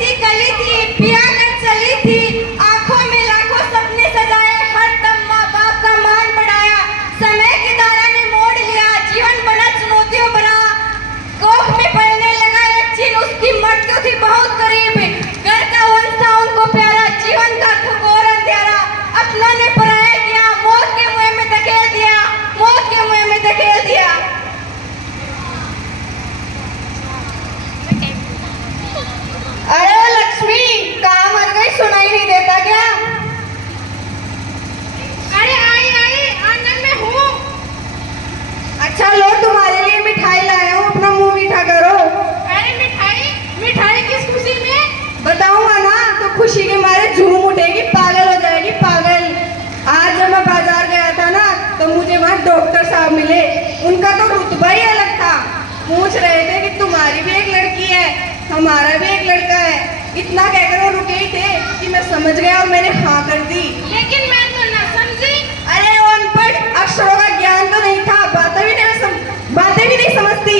सी कली थी, पिया कर चली थी, आंखों में लाखों सपने सजाए, हर दम माँ बाप का मान बढ़ाया। समय की धारा ने मोड़ लिया, जीवन बना चुनौतियों भरा, कोख में पलने लगा एक चीन, उसकी मृत्यु थी बहुत करीब, घर का वंश था उनको प्यारा, जीवन का घोर अंधेरा अपनों ने पराया किया, मौत के मुंह में धकेल दिया, मौत के मुंह में धकेल दिया। अरे लक्ष्मी, कहाँ मर गई, सुनाई नहीं देता क्या? अरे आई आई, आंगन में हूँ। अच्छा लो, तुम्हारे लिए मिठाई लाया हूँ, अपना मुंह मीठा करो। अरे मिठाई, मिठाई किस खुशी में? बताऊंगा ना तो खुशी के मारे झूम उठेगी, पागल हो जाएगी पागल। आज जब मैं बाजार गया था ना तो मुझे वहाँ डॉक्टर साहब मिले, उनका तो रुतबा ही अलग था। पूछ रहे थे कि तुम्हारी भी एक लड़की है, हमारा भी एक लड़का है। इतना कहकर वो रुके ही थे कि मैं समझ गया और मैंने हाँ कर दी। लेकिन मैं तो ना समझी। अरे वो अनपढ़, अक्षरों का ज्ञान तो नहीं था, बातें भी नहीं समझती।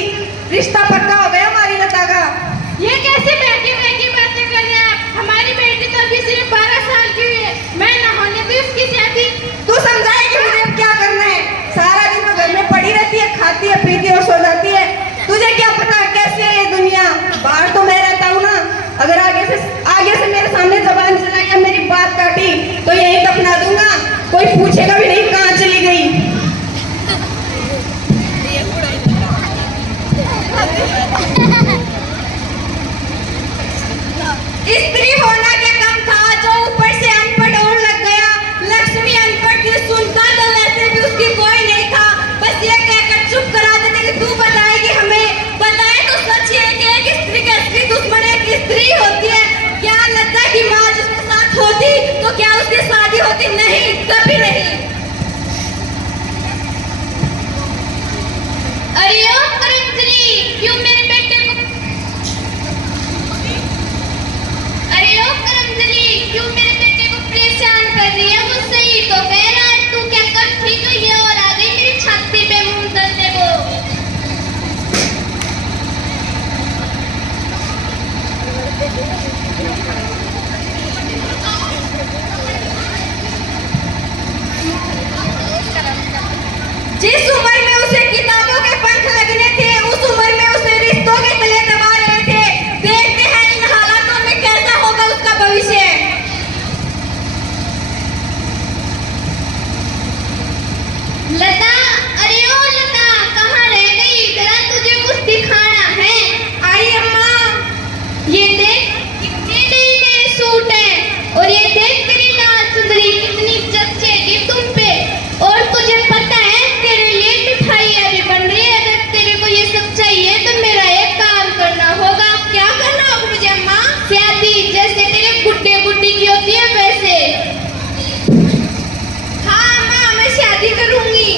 रिश्ता पक्का हो गया हमारी लता का। ये कैसी बहकी बहकी बातें कर रहे हैं आप? हमारी बेटी तो अभी सिर्फ 12 साल की हुई है, मैं न होने दी उसकी शादी। तू समझाएगी मुझे अब क्या करना है? सारा दिन तो घर में पड़ी रहती है, खाती है, पीती है और सो जाती है। तुझे क्या पता कैसी है ये दुनिया? बाहर तो मैं रहता हूँ ना, अगर आगे से मेरे सामने जबान चलाई या मेरी बात काटी तो यही दफना दूंगा, कोई पूछेगा भी नहीं कहाँ चली गई। स्त्री होना क्या कम था, जो ऊपर से अनपढ़ और लग गया। लक्ष्मी अनपढ़ थी, सुनता तो वैसे भी उसकी कोई नहीं था, बस ये कहकर चुप करा देते कि तू बताएगी हमें। बताए तो सच है कि एक स्त्री का असली दुश्मन एक स्त्री होती है। क्या लता की माँ जिसके साथ होती तो क्या उसकी शादी होती? नहीं, कभी नहीं। अरे ओ करंजली, क्यों मेरे बेटे को क्यों मेरे बेटे को परेशान कर रही है? वो सही तो कह रहा है, तू क्या करती तो ये और आ गई मेरी छाती पे मुंह दलने को। जिस उम्र में उसे किताबों के पंख लगने थे, उस उम्र में उसे रिश्तों के तले दबा रहे थे। देखते हैं इन हालातों में कैसा होगा उसका भविष्य। लता, अरे ओ लता, कहाँ रह गई? जरा तुझे कुछ दिखाना है। आई अम्मा। ये देख, कितने नए नए सूट हैं, और ये देख मेरी लाल सुंदरी कितनी जचेगी तुम पे। और तुझे पता है तेरे लिए मिठाइयाँ भी बन रही है। अगर तेरे को ये सब चाहिए तो मेरा एक काम करना होगा। क्या करना होगा मुझे अम्मा? शादी जैसे तेरे गुड्डे गुड्डी की होती है वैसे। हाँ अम्मा, मैं शादी करूंगी।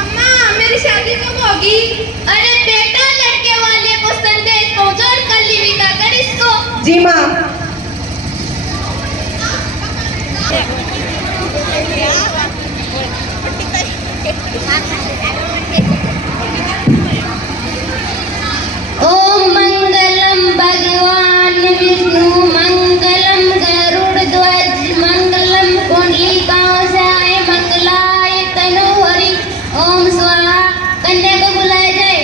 अम्मा, मेरी शादी कब होगी? अरे बेटा, लड़के वाले को संदेश पहुंचा और कल ही विदा कर इसको। जी माँ। ओम मंगलम भगवान विष्णु, मंगलम गरुड़ध्वज, मंगलम कुंडलिकांशाय, मंगलाय तनोहरि। ओम स्वाहा। कन्या को बुलाया जाए।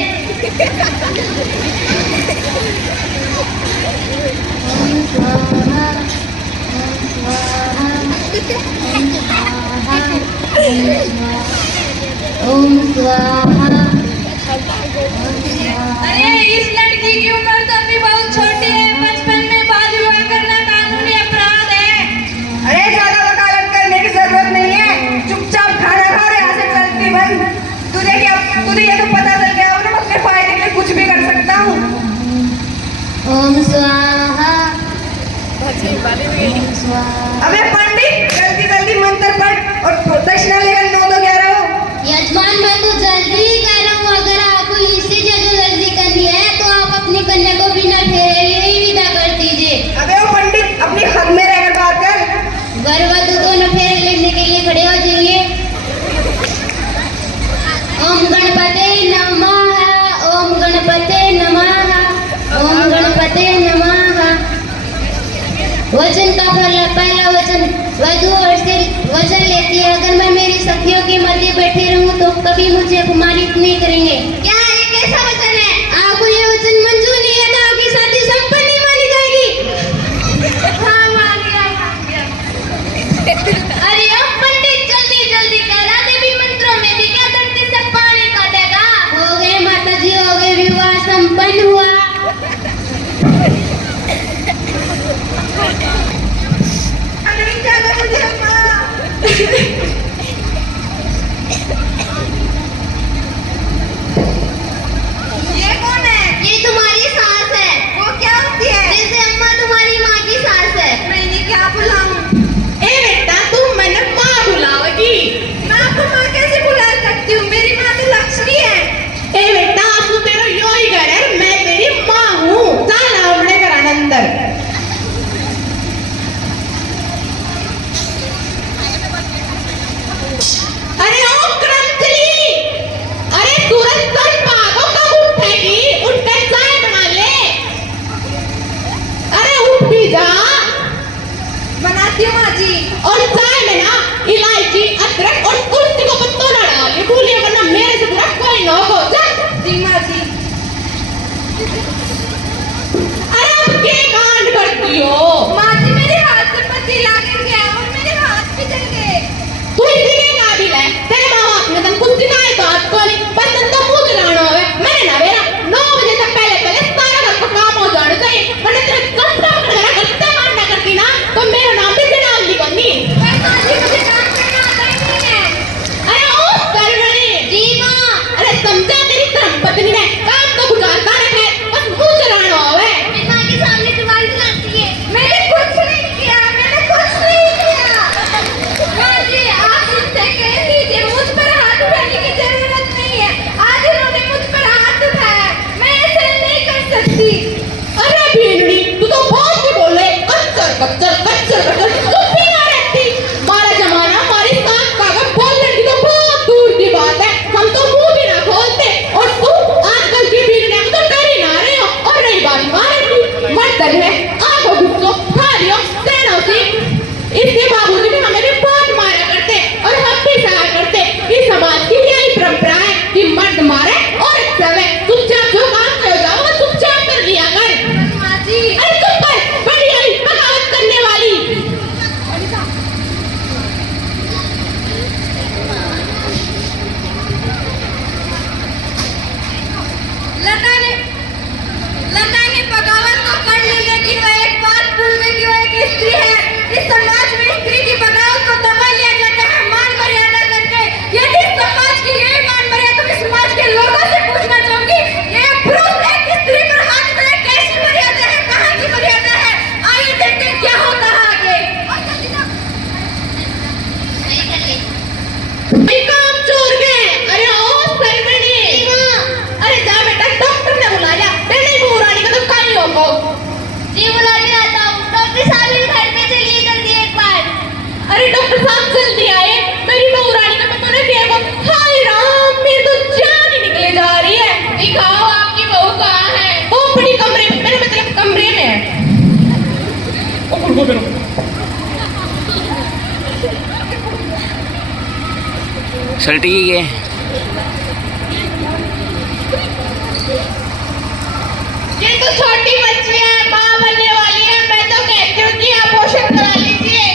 ओम स्वाहा, ओम स्वाहा, ओम स्वाहा, ओम स्वाहा। अरे इस लड़की की उम्र तो अभी बहुत छोटी है, बचपन में बाल विवाह करना कानूनी अपराध है। अरे ज्यादा वकालत करने की जरूरत नहीं है, चुपचाप खाना खा और यहाँ से चलती बंद। तुझे ये तो पता चल गया होगा, मैं अपने फायदे के लिए कुछ भी कर सकता हूँ। ओम स्वाहा, ओम स्वाहा। अबे पंडित, जल्दी जल्दी मंत्र पढ़ और दक्षिणा लेकर 9-2-11 हो। यजमान, मैं तो जल्दी ही कर रहा हूँ। अगर आपको इसी जगह जल्दी करनी है तो आप अपनी कन्या वह 2 वर्ष से वजन लेती है। अगर मैं मेरी सखियों के मध्य बैठे रहूं तो कभी मुझे अपमानित नहीं करेंगे। क्या ये कैसा वचन है? आपको ये वचन मंजूर नहीं है तो आपकी शादी संपन्न नहीं मानी जाएगी। हाँ, मान गया। अरे ओ पंडित, जल्दी जल्दी करा देवी मंत्रों में भी क्या धरती से पानी काटेगा। हो गए माता जी, हो गए, विवाह संपन्न हुआ। अरे क्या करूं मुझे अम्मा? ये कौन है? ये तुम्हारी सास है। वो क्या होती है? जैसे अम्मा तुम्हारी माँ की सास है। मैंने क्या बुलाऊं? ए बेटा, तुम मैंने माँ बुलाओगी। मैं आपको माँ कैसे बुला सकती हूँ? मेरी माँ तो लक्ष्मी है। ए बेटा, तू तेरा यो ही घर है, मैं तेरी माँ हूँ। चल हमने घर अंदर। अरे ओ क्रंचली, अरे तुरंत चल, भागो, कब उठेगी? उठकर चाय बना ले। अरे उठ भी जा। बनाती हूँ माँ जी। और चाय में ना इलायची, अदरक और तुलसी को पत्तों ना डालिए, भूलिए, वरना मेरे से बुरा कोई ना हो। चल। जी माँ जी। अरे अब क्या कांड करती हो? माँ जी, मेरे हाथ से पतीला गिर गया और मेरे हाथ भी जल गए। तू इसी के काबिल है। तेरे माँ बाप ने तन कुछ सिखाए तो आज को नहीं, बस तन तो मुंह चलाना होवे। मैंने ना बेरा 9 बजे तक पहले सारा घर का काम हो जाना चाहिए, वरना तेरे कंटा पकड़ कर गत्ते मारना करती ना तो मेरा नाम भी जनाब लिखनी। पर माँ जी, मुझे काम करना आता ही नहीं है। अरे ओ सरवणी। जी माँ। अरे समझा, तेरी धर्मपत्नी ने काम तो गुजारता रखे, बस मुंह चलाना होवे। अपनी माँ के सामने जुबान चलाती है। मैंने कुछ नहीं किया, मैंने कुछ नहीं किया। माँ जी, आप मुझसे कह दीजिए, मुझ पर हाथ उठाने की जरूरत नहीं है। आज उन्होंने मुझ पर हाथ उठाया, मैं ऐसे नहीं कर सकती। अरे भीलड़ी, तू तो बहुत ही बोले, कच्चर कच्चर कच्चर कच्चर, चुप ही ना रहती। हमारा जमाना हमारी सास का अगर बोलने की तो बहुत दूर की बात है, हम तो मुंह भी ना खोलते। और तू आजकल की भीलड़ियां तो डर ही ना रहे हो। और रही बात मारने की, मर्दन है, आगो गुस्सो, खा लियो, सहना सीख। इसके बाबूजी भी हमें भी बहुत मारा करते और हम भी सहा करते। इस समाज की यही परंपरा है कि मर्द मारे और सवे। चुपचाप जो काम कर जाओ वो चुपचाप कर लिया कर। माँ जी, अरे चुप कर, बड़ी आई बगावत करने वाली। लता ने बगावत तो कर ली, लेकिन वह एक बात भूल गई कि वह एक स्त्री है। इस समाज में स्त्री की बगावत को दबा लिया जाता है मान मर्यादा करके। यदि समाज की यही मान मर्यादा, तो मैं समाज के लोगों से पूछना चाहूंगी, एक पुरुष एक स्त्री पर हाथ उठाए, कैसी मर्यादा है, कहाँ की मर्यादा है? आइए देखते हैं क्या होता है आगे। ये काम चोर गए। अरे ओ सरवणी। अरे जा बेटा, डॉक्टर ने बुलाया। तेरी बहू रानी का तो काई होगा। जी बुला के आता हूँ। डॉक्टर साहब मेरे घर पे चलिए जल्दी एक बार। अरे डॉक्टर साहब जल्दी आए, मेरी बहू रानी का पता नहीं क्या है। हाय राम, मेरी तो जान ही निकले जा रही है। दिखाओ आपकी बहू कहाँ है? वो बड़ी कमरे में, मेरे मतलब कमरे में है। ओ गुरु गोविंद। सल्टी है ये तो छोटी बच्ची है, माँ बनने वाली है। मैं तो कहती हूँ कि अबॉर्शन करा लीजिए।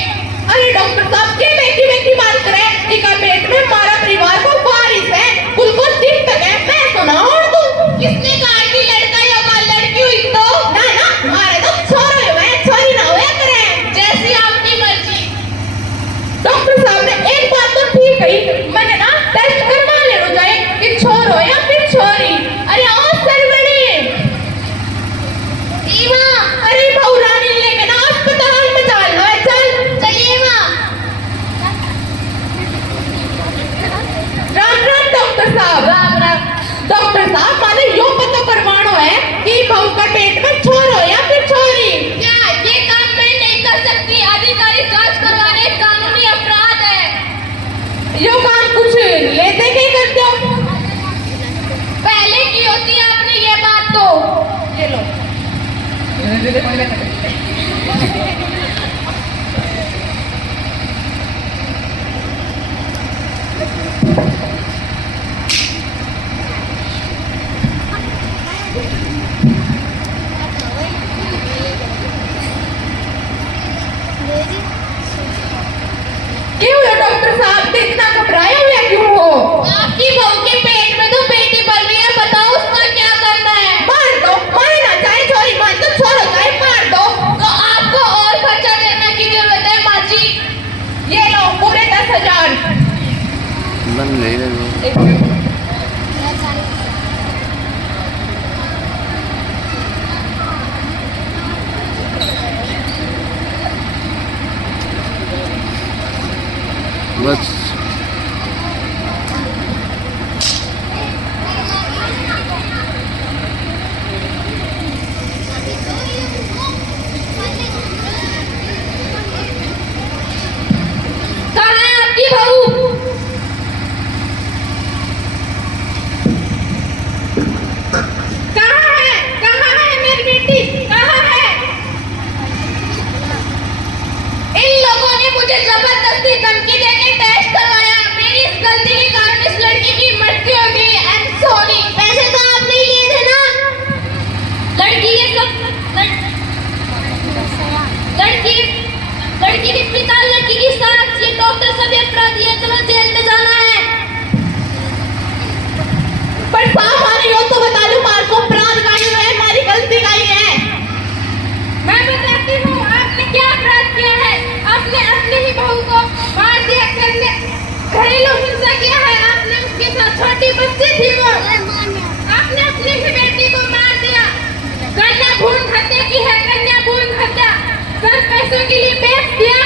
अरे डॉक्टर साहब, क्या बैठी बैठी बात करें? इनका पेट में हमारा परिवार को वारिस है, उनको दिन तक है। मैं सुनाऊं तू? किसने कहा कि लड़का या लड़की हुई तो? ना ना, हमारे तो छोरे हुए, छोरी ना हुए करें। जैसी आपकी मर्जी। डॉक्टर साहब ने एक बात तो ठीक कही, मैंने ना टेस्ट करवा लेना चाहिए कि छोर हो या फिर छोरी। अरे ओ सरवणी। अरे बहू रानी लेके ना अस्पताल में बस कहाँ है आपकी बहू? कहाँ है मेरी बेटी? कहाँ है? इन लोगों ने मुझे जबरदस्ती धमकी देके टेस्ट करवाया। मेरी इस गलती के कारण इस लड़की की मृत्यु हो गई। I am sorry. पैसे तो आपने ही लिए थे ना? लड़की के पिता, लड़की की सास, ये डॉक्टर सभी अपराधी है। चलो जेल में जाना है। पर साहब हमारे यो तो बता दो, मार को अपराध का ही है, हमारी गलती का ही है। मैं बताती हूँ आपने क्या अपराध किया है। आपने अपनी ही बहू को मार दिया, घरेलू हिंसा किया है। आपने उसके साथ छोटी बच्ची थी वो, आपने अपनी ही बेटी को मार दिया। कन्या भ्रूण हत्या की है, कन्या भ्रूण हत्या। 10 पैसों के लिए बेच दिया।